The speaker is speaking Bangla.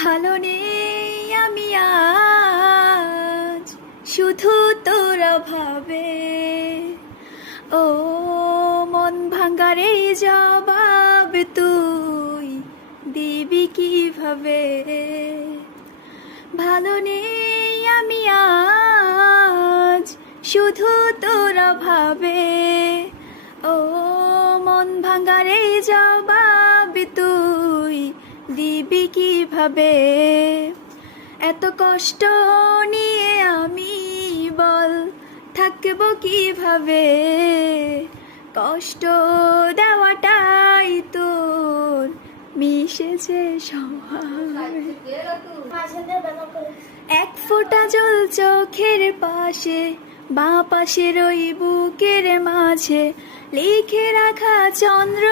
ভালো নেই আমি আজ শুধু তোর অভাবে, ও মন ভাঙার এই জবাব তুই দিবি কিভাবে। ভালো নেই আমি আজ শুধু তোর অভাবে, ও মন ভাঙার এই জবাব তুই দিবি কিভাবে। এত কষ্ট নিয়ে আমি বল থাকবো কিভাবে, কষ্ট দেওয়াটাই তোর মিশেছে স্বভাবে। এক ফোঁটা জল চোখের পাশে, বাঁ পাশের ওই বুকের মাঝে লিখে রাখা চন্দ্র